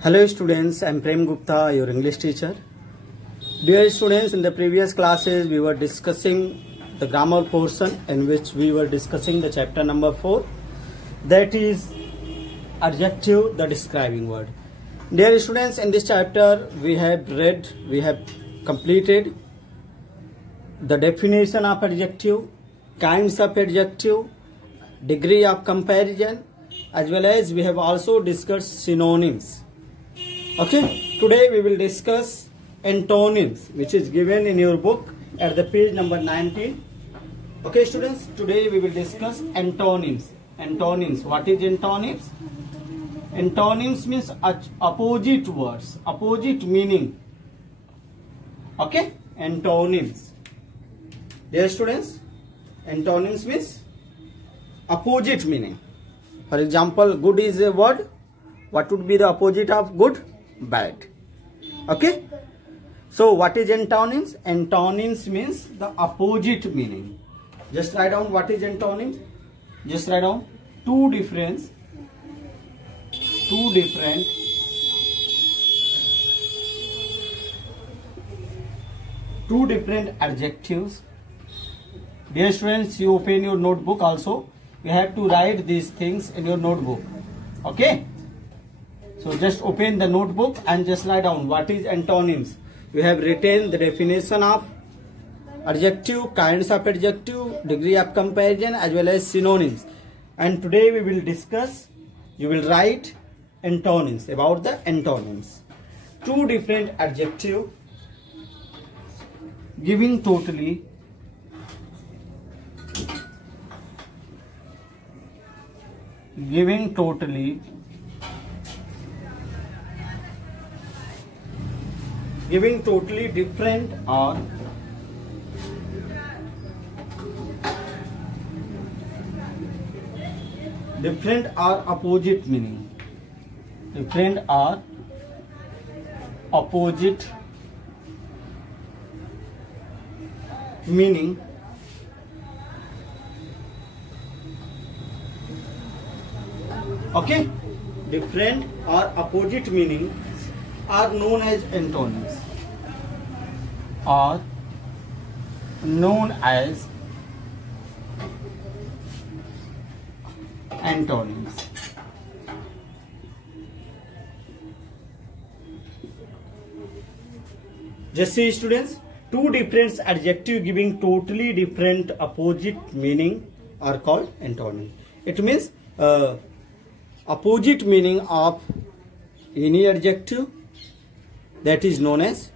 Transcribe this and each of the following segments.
Hello students, I am Prem Gupta, your English teacher. Dear students, in the previous classes we were discussing the grammar portion in which we were discussing the chapter number 4, that is adjective, the describing word. Dear students, in this chapter we have completed the definition of adjective, kinds of adjective, degree of comparison, as well as we have also discussed synonyms. Okay, today we will discuss antonyms, which is given in your book at the page number 19. Okay students, today we will discuss antonyms. Antonyms, what is antonyms? Antonyms means opposite words, opposite meaning. Okay, antonyms. Dear students, antonyms means opposite meaning. For example, good is a word. What would be the opposite of good? Bad. Okay. So what is antonyms? Antonyms means the opposite meaning. Just write down what is antonyms. Just write down two different adjectives. Dear students, you open your notebook also. You have to write these things in your notebook. Okay. So just open the notebook and just write down what is antonyms. You have written the definition of adjective, kinds of adjective, degree of comparison, as well as synonyms. And today we will discuss, you will write antonyms, about the antonyms. Two different adjectives giving totally different or opposite meaning. Different or opposite meaning. Okay, different or opposite meaning are known as antonyms. Are known as antonyms. Just see students, two different adjectives giving totally different opposite meaning are called antonyms. It means opposite meaning of any adjective, that is known as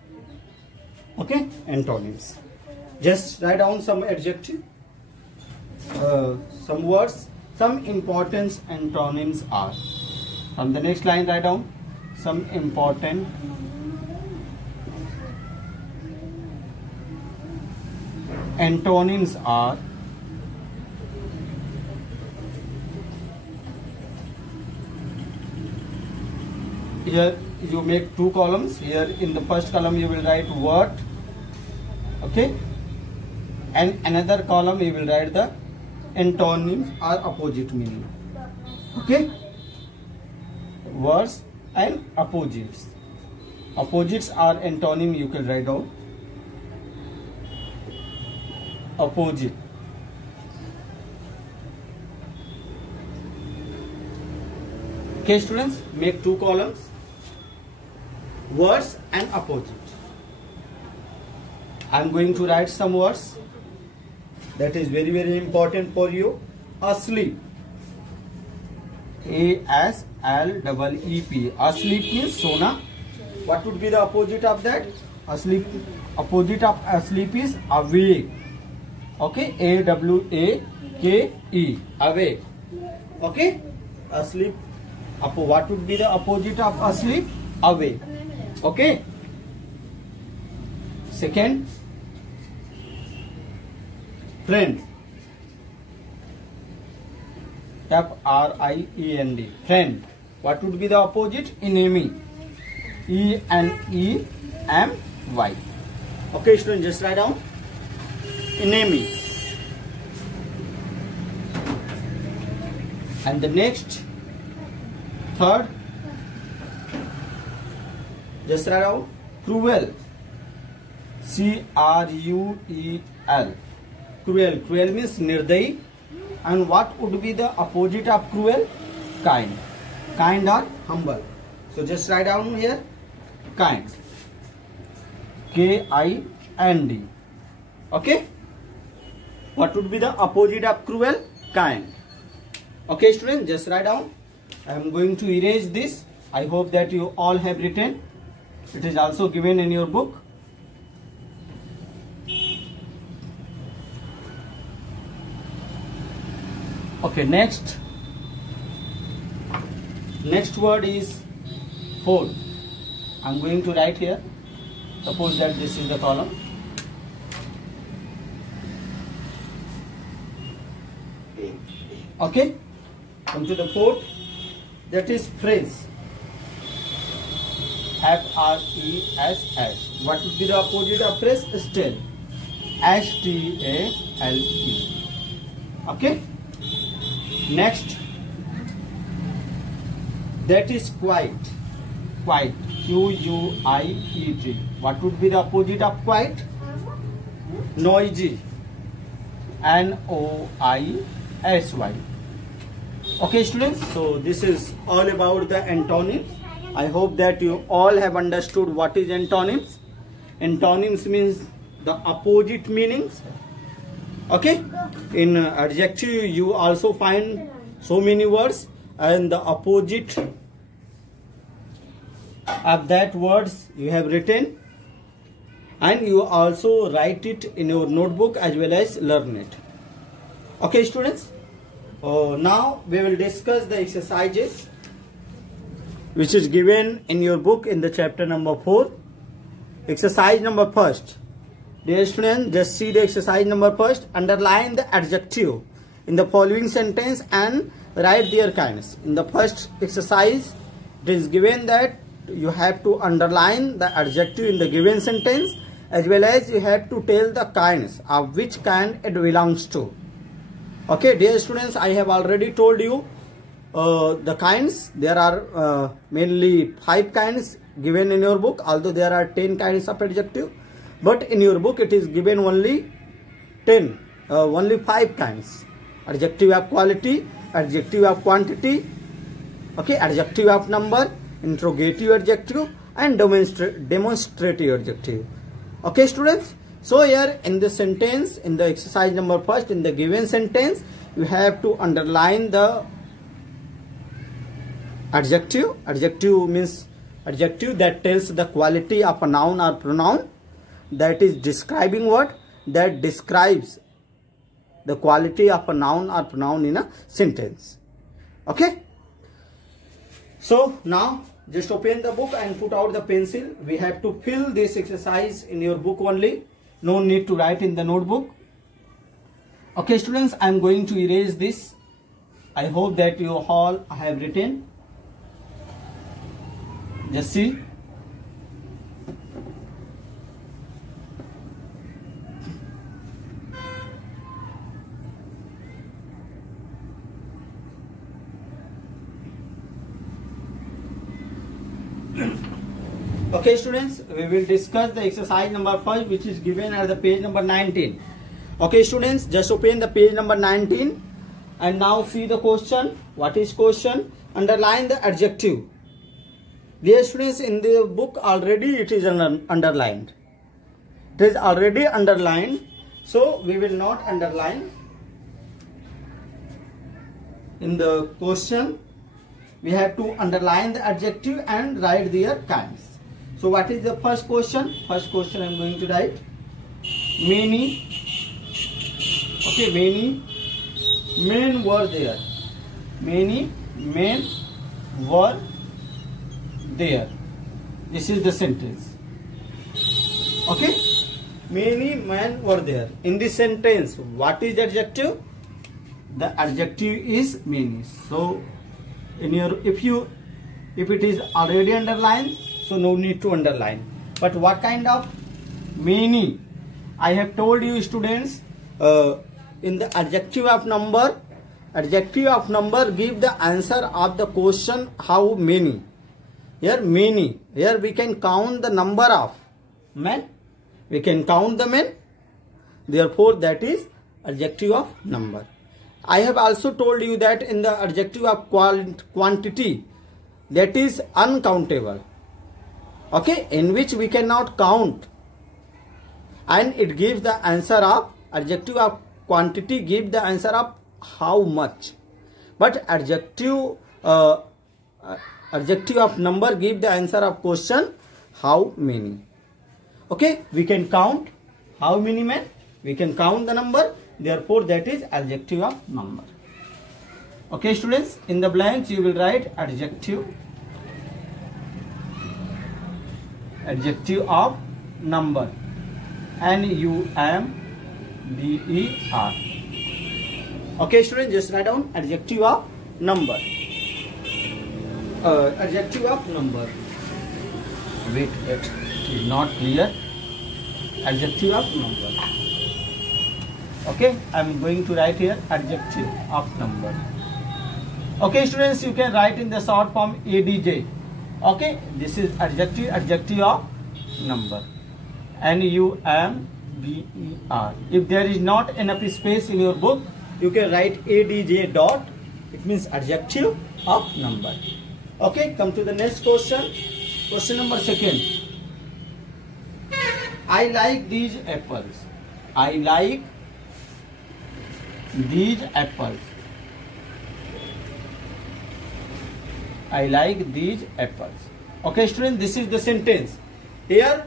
antonyms. Just write down some adjective, some words, some important antonyms are. From the next line write down some important antonyms are. Here you make two columns. Here in the first column you will write word, okay, and another column you will write the antonyms or opposite meaning. Okay, words and opposites. Opposites are antonym, you can write down opposite. Okay students, make two columns, words and opposite. I am going to write some words that is very important for you. Asleep, A-S-L-E-E-P. Asleep means sona. What would be the opposite of that? Asleep, opposite of asleep is awake. Okay, A-W-A-K-E, awake. Okay, asleep. What would be the opposite of asleep? Awake. Okay. Second, friend. F-R-I-E-N-D. Friend. What would be the opposite? Enemy. E-N-E-M-Y. Okay students, just write down enemy. And the next, third, Just write down cruel. C-R-U-E-L. Cruel. Cruel means nirdayi. And what would be the opposite of cruel? Kind. Kind or humble. So just write down here kind. K-I-N-D. Okay. What would be the opposite of cruel? Kind. Okay students, just write down. I am going to erase this. I hope that you all have written. It is also given in your book. Okay, next word is fold. I am going to write here. Suppose that this is the column. Okay, come to the fourth. That is phrase. F-R-E-S-S. What would be the opposite of phrase? Stale. S-T-A-L-E. Okay. Next, that is quiet. Quiet. Q-U-I-E-T. What would be the opposite of quiet? Noisy. N-O-I-S-Y. Okay students, so this is all about the antonyms. I hope that you all have understood what is antonyms. Antonyms means the opposite meanings. Okay, in adjective you also find so many words, and the opposite of that words you have written, and you also write it in your notebook as well as learn it. Okay students, now we will discuss the exercises which is given in your book in the chapter number 4. Exercise number first. Dear students, just see the exercise number first. Underline the adjective in the following sentence and write their kinds. In the first exercise, it is given that you have to underline the adjective in the given sentence, as well as you have to tell the kinds of which kind it belongs to. Okay, dear students, I have already told you the kinds. There are mainly 5 kinds given in your book, although there are 10 kinds of adjective. But in your book it is given only 5 kinds. Adjective of quality, adjective of quantity, okay, adjective of number, interrogative adjective, and demonstrative adjective. Okay students, so here in the sentence, in the exercise number first, in the given sentence, you have to underline the adjective. Adjective means adjective that tells the quality of a noun or pronoun. That is describing word that describes the quality of a noun or pronoun in a sentence. Okay. So now just open the book and put out the pencil. We have to fill this exercise in your book only. No need to write in the notebook. Okay students, I am going to erase this. I hope that you all have written. Just see. Okay students, we will discuss the exercise number 5, which is given at the page number 19. Okay students, just open the page number 19 and now see the question. What is question? Underline the adjective. Dear students, in the book already it is underlined. It is already underlined, so we will not underline. In the question, we have to underline the adjective and write their kinds. So what is the first question? First question I am going to write many. Okay, many men were there. Many men were there. This is the sentence. Okay, many men were there. In this sentence, what is the adjective? The adjective is many. So in your if it is already underlined, so no need to underline. But what kind of many? I have told you students, in the adjective of number give the answer of the question how many. Here many. Here we can count the number of men. We can count the men. Therefore, that is adjective of number. I have also told you that in the adjective of quantity, that is uncountable. Okay, in which we cannot count, and it gives the answer of adjective of quantity, give the answer of how much, but adjective of number give the answer of question how many. Okay, we can count how many men, we can count the number, therefore that is adjective of number. Okay students, in the blanks you will write adjective of number, N-U-M-B-E-R. Okay students, just write down adjective of number. Adjective of number. Wait, it is not clear. Adjective of number. Okay, I am going to write here adjective of number. Okay students, you can write in the short form ADJ. Okay, this is adjective of number, N-U-M-B-E-R. If there is not enough space in your book, you can write ADJ dot, it means adjective of number. Okay, come to the next question. Question number 2. I like these apples. I like these apples. I like these apples. Okay students, this is the sentence. Here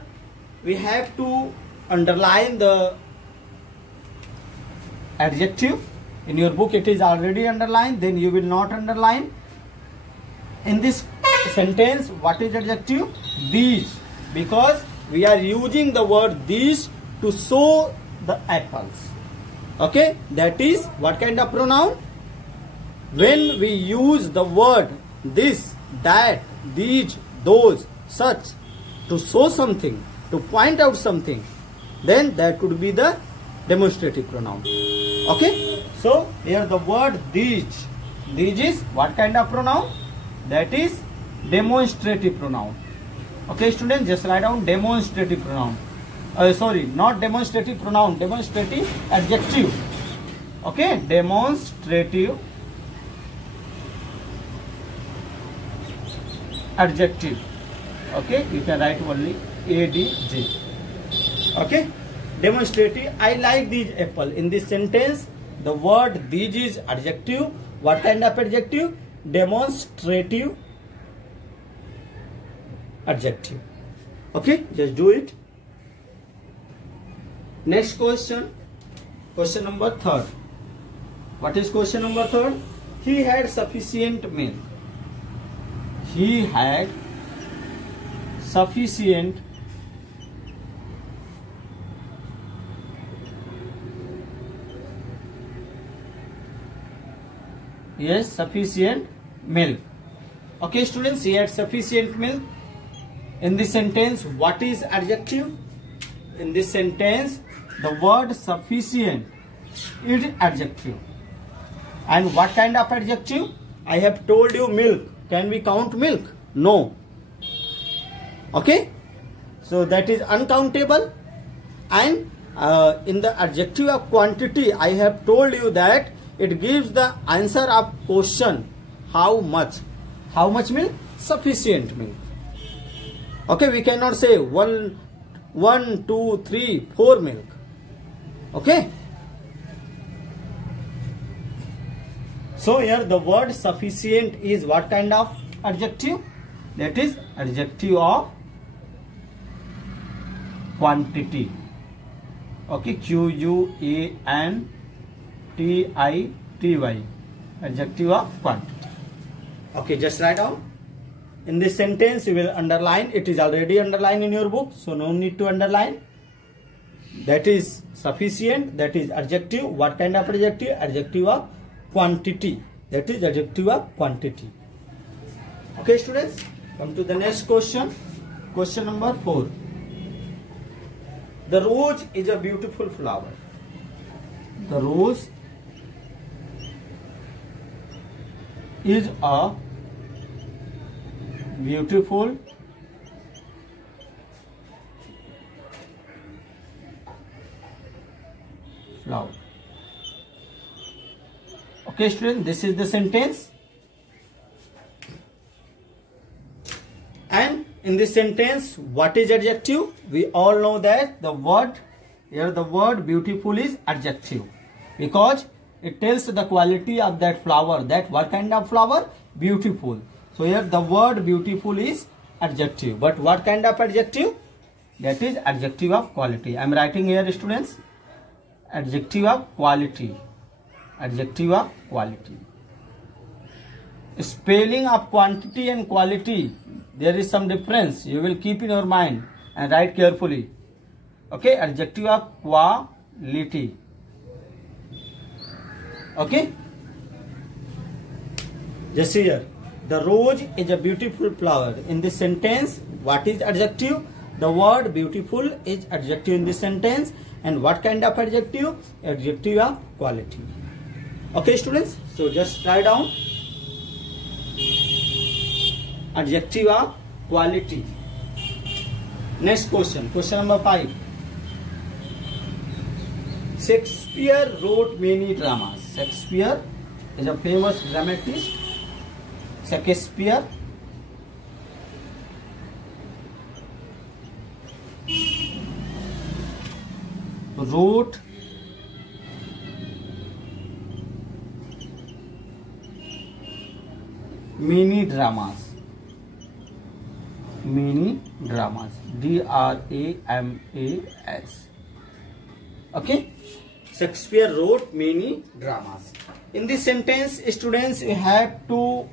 we have to underline the adjective. In your book it is already underlined, then you will not underline. In this sentence, what is adjective? These, because we are using the word these to show the apples. Okay, that is what kind of pronoun? When we use the word this, that, these, those, such to show something, to point out something, then that could be the demonstrative pronoun. Okay, so here the word these is what kind of pronoun? That is demonstrative pronoun. Okay students, just write down demonstrative pronoun. Sorry, not demonstrative pronoun, demonstrative adjective. Okay, demonstrative adjective. Okay, you can write only ADJ. Okay, demonstrative. I like these apple. In this sentence, the word these is adjective. What kind of adjective? Demonstrative adjective. Okay, just do it. Next question. Question number 3. What is question number 3? He had sufficient milk. He had sufficient sufficient milk. Okay students, he had sufficient milk. In this sentence, what is adjective? In this sentence, the word sufficient is adjective. And what kind of adjective? I have told you milk. Can we count milk? No. Okay, so that is uncountable. And in the adjective of quantity, I have told you that it gives the answer of question how much. How much milk? Sufficient milk. Okay, we cannot say 1, 2, 3, 4 milk. Okay, so here the word sufficient is what kind of adjective? That is adjective of quantity. Okay, Q-U-A-N-T-I-T-Y, adjective of quantity. Okay, just write down. In this sentence, you will underline. It is already underlined in your book, so no need to underline. That is sufficient. That is adjective. What kind of adjective? Adjective of quantity. That is adjective of quantity. Okay, students. Come to the next question. Question number 4. The rose is a beautiful flower. The rose is a beautiful, flower. Okay students, this is the sentence. And in this sentence, what is adjective? We all know that the word beautiful is adjective, because it tells the quality of that flower, that what kind of flower? Beautiful. So here the word beautiful is adjective. But what kind of adjective? That is adjective of quality. I am writing here students, adjective of quality. Adjective of quality. Spelling of quantity and quality, there is some difference. You will keep in your mind and write carefully. Okay, adjective of quality. Okay, just here, the rose is a beautiful flower. In this sentence, what is adjective? The word beautiful is adjective in this sentence. And what kind of adjective? Adjective of quality. Okay students, so just write down adjective of quality. Next question, question number 5. Shakespeare wrote many dramas. Shakespeare is a famous dramatist. Shakespeare wrote many dramas. Many dramas. D-R-A-M-A-S. Okay. Shakespeare wrote many dramas. In this sentence, students, you have to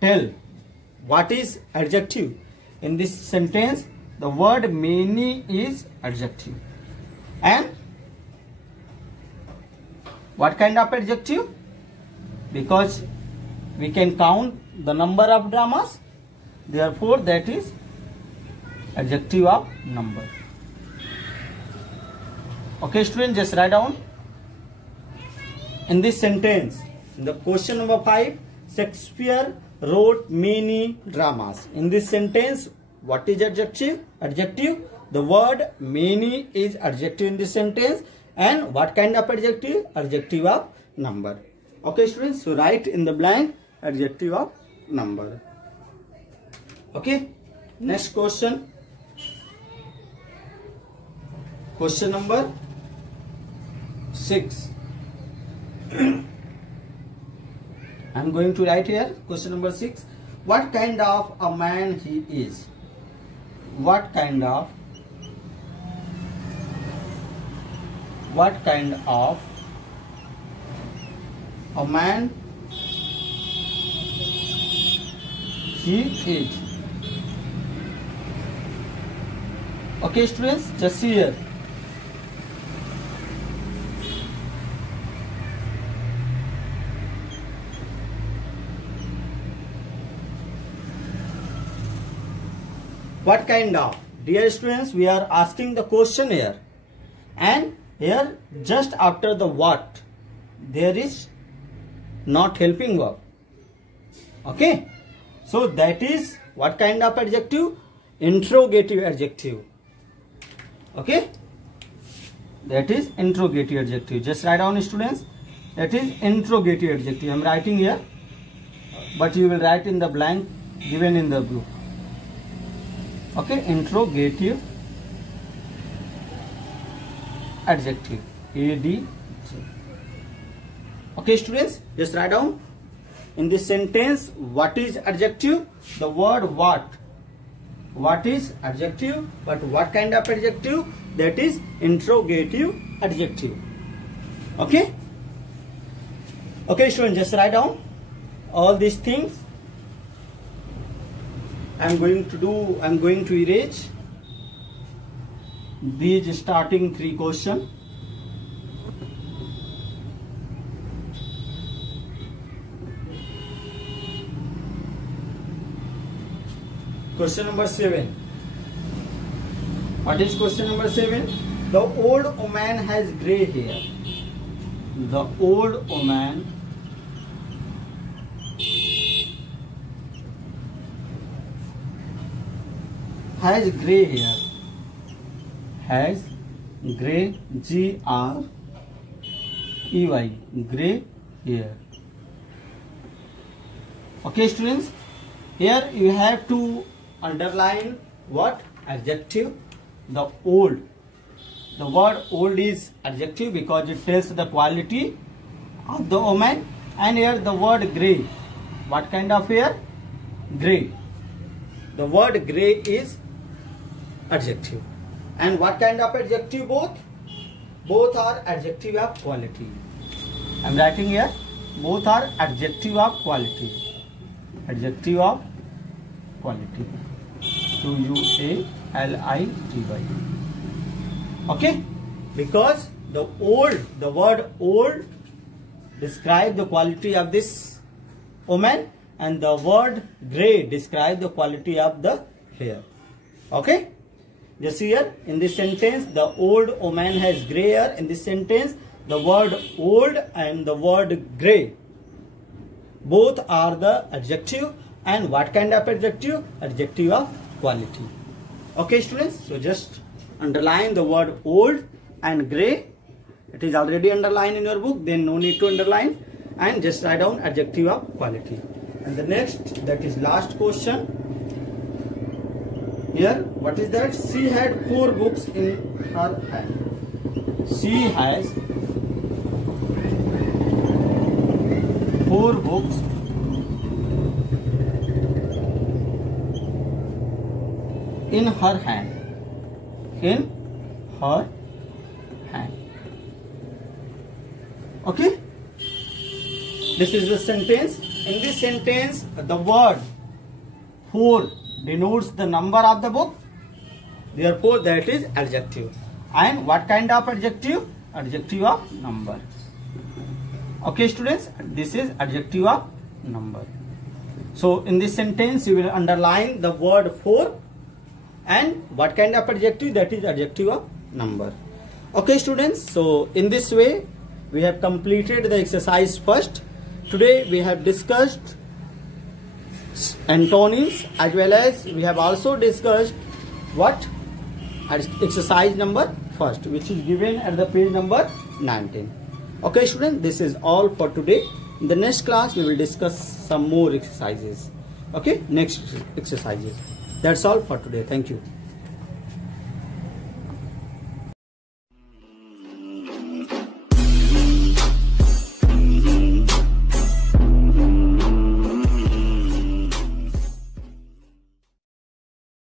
tell what is adjective. In this sentence, the word many is adjective. And what kind of adjective? Because we can count the number of dramas, therefore that is adjective of number. Okay students, just write down. In this sentence, in the question number 5, Shakespeare wrote many dramas. In this sentence, what is adjective? Adjective. The word many is adjective in this sentence. And what kind of adjective? Adjective of number. Okay students, so write in the blank adjective of number. Okay, next question. Question number 6. I'm going to write here question number 6. What kind of a man he is? What kind of a man he is? Okay students, just see here. What kind of? Dear students, we are asking the question here. And here, just after the what, there is not helping verb. Okay. So that is what kind of adjective? Interrogative adjective. Okay. That is interrogative adjective. Just write down students. That is interrogative adjective. I am writing here. But you will write in the blank given in the book. Okay. Interrogative adjective. A-D. Okay students, just write down. In this sentence, what is adjective? The word what. What is adjective? But what kind of adjective? That is interrogative adjective. Okay. Okay students, just write down all these things. I'm going to erase these starting 3 questions. Question number 7. What is question number 7? The old woman has grey hair. The old woman has gray hair. Has gray, G-R-E-Y, gray hair. Okay students, here you have to underline what? Adjective. The old. The word old is adjective because it tells the quality of the woman. And here the word grey. What kind of hair? Grey. The word grey is adjective. And what kind of adjective both? Both are adjective of quality. I am writing here. Both are adjective of quality. Adjective of quality. Q-U-A-L-I-T-Y. Okay? Because the word old describe the quality of this woman, and the word grey describe the quality of the hair. Okay? Just here in this sentence, the old woman has grey hair. In this sentence, the word old and the word grey, both are the adjective. And what kind of adjective? Adjective of quality. Okay students, so just underline the word old and grey. It is already underlined in your book, then no need to underline, and just write down adjective of quality. And the next, that is last question. Here, what is that? She had 4 books in her hand. She has 4 books in her hand. In her hand. Okay? This is the sentence. In this sentence, the word 4 denotes the number of the book. Therefore, that is adjective. And what kind of adjective? Adjective of number. Okay students, this is adjective of number. So in this sentence, you will underline the word 4. And what kind of adjective? That is adjective of number. Okay students, so in this way we have completed the exercise first. Today we have discussed antonyms, as well as we have also discussed what? Exercise number first, which is given at the page number 19. Okay students, this is all for today. In the next class we will discuss some more exercises. Okay, next exercises. That's all for today. Thank you.